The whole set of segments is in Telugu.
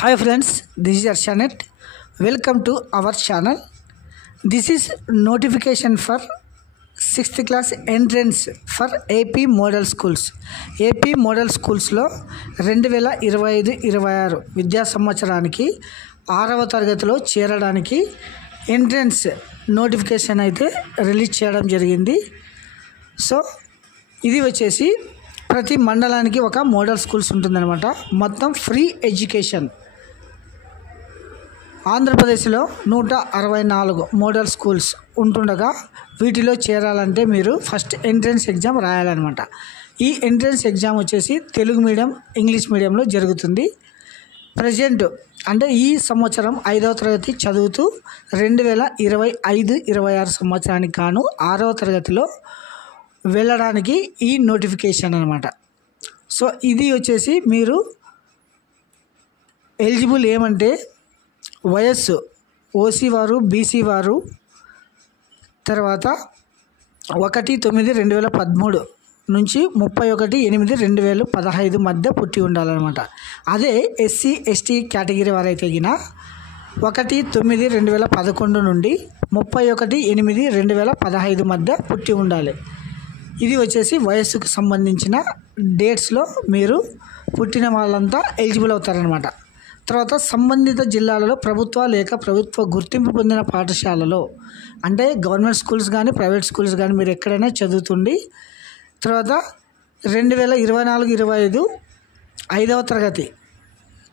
Hi friends, this is Arshanet. Welcome to our channel. This is notification for 6th class entrance for AP Model Schools. AP Model Schools లో 2025-26 విద్యా సంవత్సరానికి 6వ తరగతిలో చేరడానికి ఎంట్రన్స్ నోటిఫికేషన్ అయితే రిలీజ్ చేయడం జరిగింది. సో ఇది వచ్చేసి ప్రతి మండలానికి ఒక మోడల్ స్కూల్స్ ఉంటుందన్నమాట. మొత్తం ఫ్రీ ఎడ్యుకేషన్. ఆంధ్రప్రదేశ్లో 164 మోడల్ స్కూల్స్ ఉంటుండగా వీటిలో చేరాలంటే మీరు ఫస్ట్ ఎంట్రన్స్ ఎగ్జామ్ రాయాలన్నమాట. ఈ ఎంట్రన్స్ ఎగ్జామ్ వచ్చేసి తెలుగు మీడియం, ఇంగ్లీష్ మీడియంలో జరుగుతుంది. ప్రజెంట్ అంటే ఈ సంవత్సరం 5వ తరగతి చదువుతూ 2025-26 సంవత్సరానికి గాను 6వ తరగతిలో వెళ్ళడానికి ఈ నోటిఫికేషన్ అన్నమాట. సో ఇది వచ్చేసి మీరు ఎలిజిబుల్ ఏమంటే వయస్సు ఓసీ వారు, బీసీ వారు, తర్వాత 1/9/2013 నుంచి 31/8/2015 మధ్య పుట్టి ఉండాలన్నమాట. అదే ఎస్సీ ఎస్టీ కేటగిరీ వారైతే గిన 1/9/2011 నుండి 31/8/2015 మధ్య పుట్టి ఉండాలి. ఇది వచ్చేసి వయస్సుకు సంబంధించిన డేట్స్లో మీరు పుట్టిన వాళ్ళంతా ఎలిజిబుల్ అవుతారనమాట. తర్వాత సంబంధిత జిల్లాలలో ప్రభుత్వ లేక ప్రభుత్వ గుర్తింపు పొందిన పాఠశాలలో అంటే గవర్నమెంట్ స్కూల్స్ కానీ ప్రైవేట్ స్కూల్స్ కానీ మీరు ఎక్కడైనా చదువుతుండి తర్వాత 2024-25 5వ తరగతి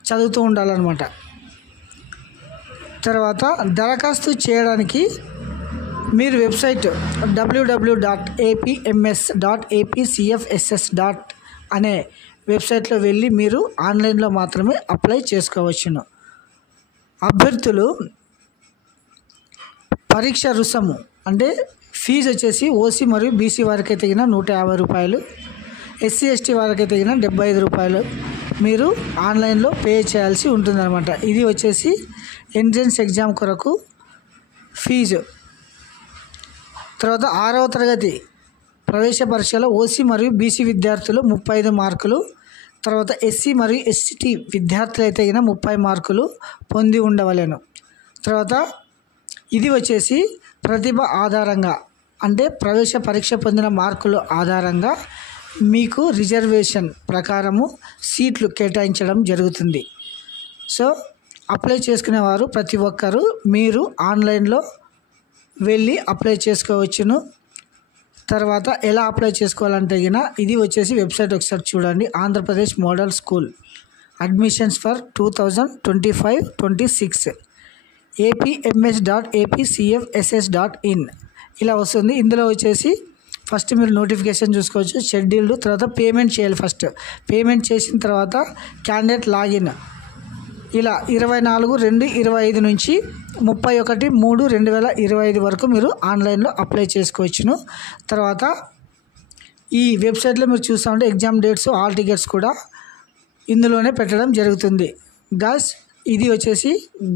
చదువుతూ ఉండాలన్నమాట. తర్వాత దరఖాస్తు చేయడానికి మీరు వెబ్సైట్ www.apms.apcfss. అనే వెబ్సైట్లో వెళ్ళి మీరు ఆన్లైన్లో మాత్రమే అప్లై చేసుకోవచ్చును. అభ్యర్థులు పరీక్ష రుసుము అంటే ఫీజు వచ్చేసి ఓసీ మరియు బీసీ వారికి అయితే 150 రూపాయలు, ఎస్సీ ఎస్టీ వారికి అయితే 75 రూపాయలు మీరు ఆన్లైన్లో పే చేయాల్సి ఉంటుందన్నమాట. ఇది వచ్చేసి ఎంట్రన్స్ ఎగ్జామ్ కొరకు ఫీజు. తర్వాత 6వ తరగతి ప్రవేశ పరీక్షలో ఓసీ మరియు బీసీ విద్యార్థులు 35 మార్కులు, తర్వాత ఎస్సీ మరియు ఎస్టీ విద్యార్థులు అయితే 30 మార్కులు పొంది ఉండవలెను. తర్వాత ఇది వచ్చేసి ప్రతిభ ఆధారంగా అంటే ప్రవేశ పరీక్ష పొందిన మార్కుల ఆధారంగా మీకు రిజర్వేషన్ ప్రకారము సీట్లు కేటాయించడం జరుగుతుంది. సో అప్లై చేసుకునేవారు ప్రతి ఒక్కరూ మీరు ఆన్లైన్లో వెళ్ళి అప్లై చేసుకోవచ్చును. తర్వాత ఎలా అప్లై చేసుకోవాలంటే ఇది వచ్చేసి వెబ్సైట్ ఒకసారి చూడండి. Andhra Pradesh model school admissions for 2025-26 apms.apcfss.in ఇలా వస్తుంది. ఇందులో వచ్చేసి ఫస్ట్ మీరు నోటిఫికేషన్ చూసుకోవచ్చు, షెడ్యూల్డ్. తర్వాత పేమెంట్ చేయాలి. ఫస్ట్ పేమెంట్ చేసిన తర్వాత క్యాండిడేట్ లాగిన్ ఇలా 24/2/25 నుంచి 31/3/2025 వరకు మీరు ఆన్లైన్లో అప్లై చేసుకోవచ్చును. తర్వాత ఈ వెబ్సైట్లో మీరు చూస్తూ ఉంటే ఎగ్జామ్ డేట్స్, ఆల్ టికెట్స్ కూడా ఇందులోనే పెట్టడం జరుగుతుంది. గాయ్స్ ఇది వచ్చేసి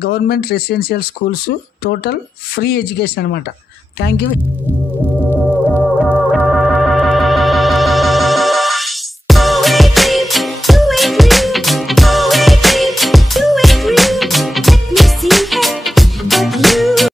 government residential schools total free education అనమాట. Thank you.